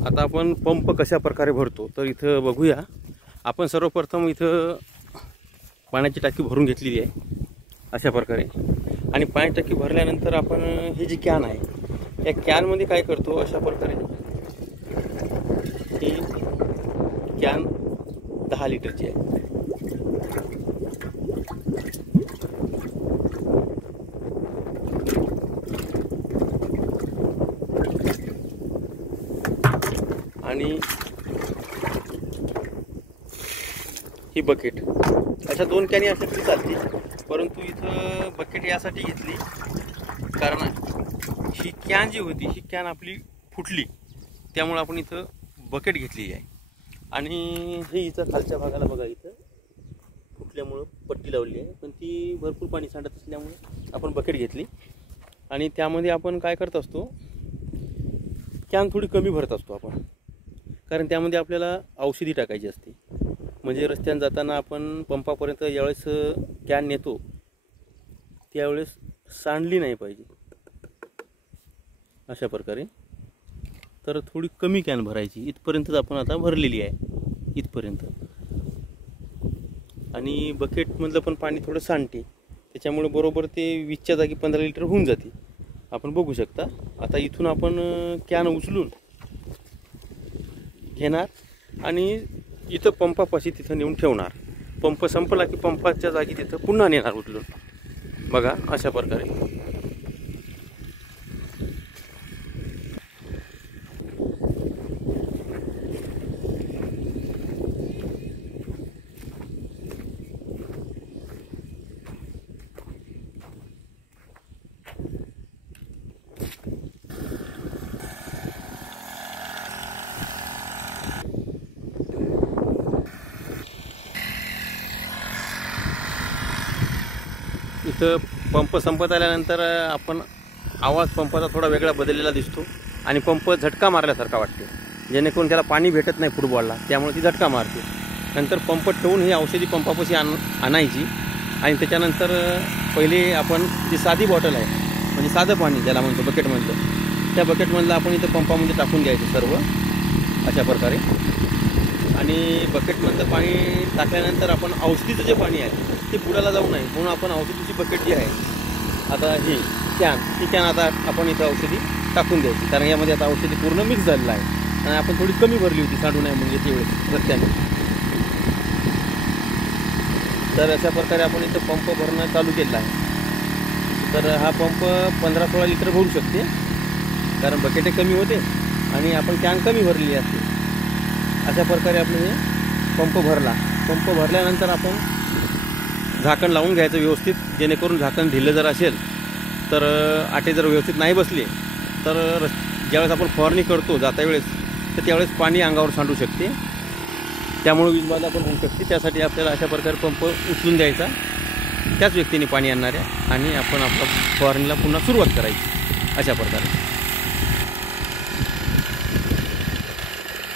आता आपण पंप कशा प्रकारे भरतो तर इथं बघूया। आपण सर्वप्रथम इथं पाण्याची टाकी भरून घेतलेली आहे अशा प्रकारे, आणि पाण्याची टाकी भरल्यानंतर आपण ही जी कॅन आहे या कॅनमध्ये काय करतो अशा प्रकारे, ही कॅन 10 लिटरची आहे। आणि ही बकेट, अशा 2 कॅनी असल्या चालतील, परंतु इथं बकेट यासाठी घेतली कारण ही कॅन जी होती ही कॅन आपली फुटली, त्यामुळे आपण इथं बकेट घेतलेली आहे। आणि हे इथं खालच्या भागाला बघा, इथं फुटल्यामुळं पट्टी लावली आहे, पण ती भरपूर पाणी सांडत असल्यामुळे आपण बकेट घेतली। आणि त्यामध्ये आपण काय करत असतो, कॅन थोडी कमी भरत असतो आपण, कारण त्यामध्ये आपल्याला औषधी टाकायची असते। म्हणजे रस्त्याने जाताना आपण पंपापर्यंत ज्यावेळेस कॅन नेतो त्यावेळेस सांडली नाही पाहिजे अशा प्रकारे, तर थोडी कमी कॅन भरायची। इथपर्यंतच आपण आता भरलेली आहे, इथपर्यंत। आणि बकेटमधलं पण पाणी थोडं सांडते, त्याच्यामुळे बरोबर ते 20च्या जागी 15 लिटर होऊन जाते। आपण बघू शकता। आता इथून आपण कॅन उचलून घेणार आणि इथं पंपापाशी तिथं नेऊन ठेवणार। पंप संपला की पंपाच्या जागी तिथं पुन्हा नेणार उचलून, बघा अशा प्रकारे। इथं पंप संपत आल्यानंतर आपण आवाज पंपाचा थोडा वेगळा बदललेला दिसतो आणि पंप झटका मारल्यासारखा वाटते, जेणेकरून त्याला पाणी भेटत नाही फुटबॉलला, त्यामुळे ती झटका मारते। नंतर पंप ठेवून ही औषधी पंपापाशी आणायची, आणि त्याच्यानंतर पहिले आपण जी साधी बॉटल आहे म्हणजे साधं पाणी ज्याला म्हणतो बकेटमधलं, त्या बकेटमधलं आपण इथं पंपामध्ये टाकून द्यायचं सर्व अशा प्रकारे। आणि बकेटमधलं पाणी टाकल्यानंतर आपण औषधीचं जे पाणी आहे ते बुडाला जाऊ नये म्हणून आपण औषधीची बकेट जी आहे, आता ही कॅन आता आपण इथं औषधी टाकून द्यायची, कारण यामध्ये आता औषधी पूर्ण मिक्स झालेलं आहे आणि आपण थोडी कमी भरली होती सांडू नये म्हणजे तेवढेच रस्त्याने। तर अशा प्रकारे आपण इथं पंप भरणं चालू केलेला आहे। तर हा पंप 15-16 लिटर भरू शकते, कारण बकेटे कमी होते आणि आपण कॅन कमी भरलेली असते। अशा प्रकारे आपण हे पंप भरला। पंप भरल्यानंतर आपण झाकण लावून घ्यायचं व्यवस्थित, जेणेकरून झाकण ढिलं जर असेल तर आटे जर व्यवस्थित नाही बसले तर ज्यावेळेस आपण फवारणी करतो जाता वेळेस तर त्यावेळेस पाणी अंगावर सांडू शकते, त्यामुळे वीजबाधा पण होऊ शकते। त्यासाठी आपल्याला अशा प्रकारे पंप उचलून द्यायचा, त्याच व्यक्तीने पाणी आणणाऱ्या, आणि आपण आपल्या फवारणीला पुन्हा सुरुवात करायची अशा प्रकारे।